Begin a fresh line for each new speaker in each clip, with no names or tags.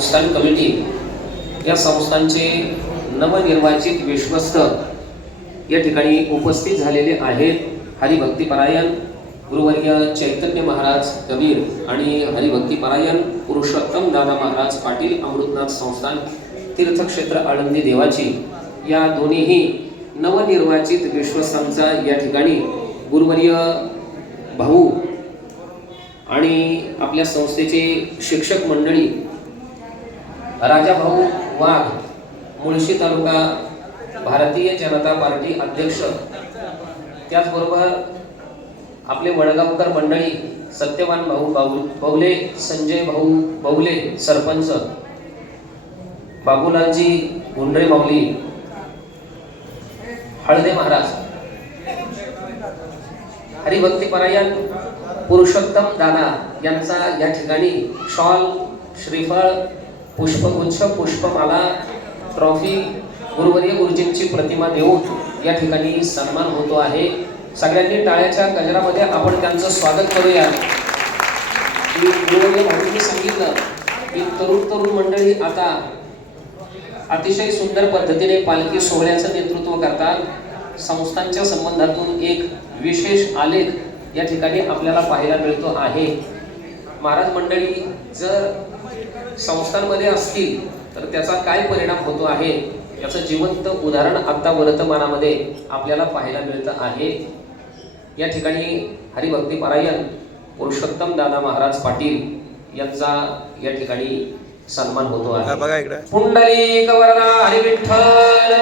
संस्थान कमिटी या संस्थांचे नवनिर्वाचित विश्वस्त या ठिकाणी उपस्थित झालेले आहेत हरिभक्तीपरायण गुरुवर्य चैतन्य महाराज कबीर आणि हरिभक्तीपरायण पुरुषोत्तम दादा महाराज पाटील अमृतनाथ संस्थान तीर्थक्षेत्र आळंदी देवाची या दोन्हीही नवनिर्वाचित विश्वस्तांचा या ठिकाणी गुरुवर्य भाऊ आणि आपल्या संस्थेचे शिक्षक मंडळी राजाभाऊ वाघ मुळशी तालुका भारतीय जनता पार्टी अध्यक्ष. त्याचबरोबर आपले वडगावकर मंडळी सत्यवान भाऊ बाऊ बौले संजय भाऊ बौले सरपंच. बाबूलालजी गुंडरे माऊली. हळदे महाराज. हरिभक्तीपरायण पुरुषोत्तम दादा यांचा या ठिकाणी शॉल श्रीफळ पुष्पगुच्छ पुष्पमाला ट्रॉफी गुरुवर्य गुरुजींची प्रतिमा देऊन या ठिकाणी सन्मान होतो आहे. सगळ्यांनी टाळ्याच्या गजरामध्ये आपण त्यांचं स्वागत करूया. की गुरुवर्य भाऊंनी सांगितलं की तरुण तरुण मंडळी आता अतिशय सुंदर पद्धतीने पालखी सोहळ्याचं नेतृत्व करतात. संस्थांच्या संबंधातून एक विशेष आलेख या ठिकाणी आपल्याला पाहायला मिळतो आहे. महाराज मंडळी जर संस्थांमध्ये असतील तर त्याचा काय परिणाम होतो आहे? याचं जिवंत उदाहरण आता वर्तमानामध्ये आपल्याला पाहायला मिळतं आहे. या ठिकाणी हरिभक्ती पारायण पुरुषोत्तम दादा महाराज पाटील यांचा या ठिकाणी सन्मान होतो आहे. पुंडलिक वरदा हरी विठ्ठल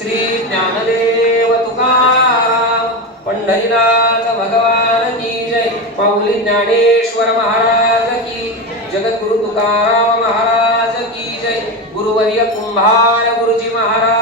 श्री ज्ञानदेव तुकाराम पंढरीनाथ भगवान की जय. माऊली ज्ञानेश्वर महाराज तुकाराम महाराज की जय। गुरुवर्य कुंभार गुरुजी महाराज।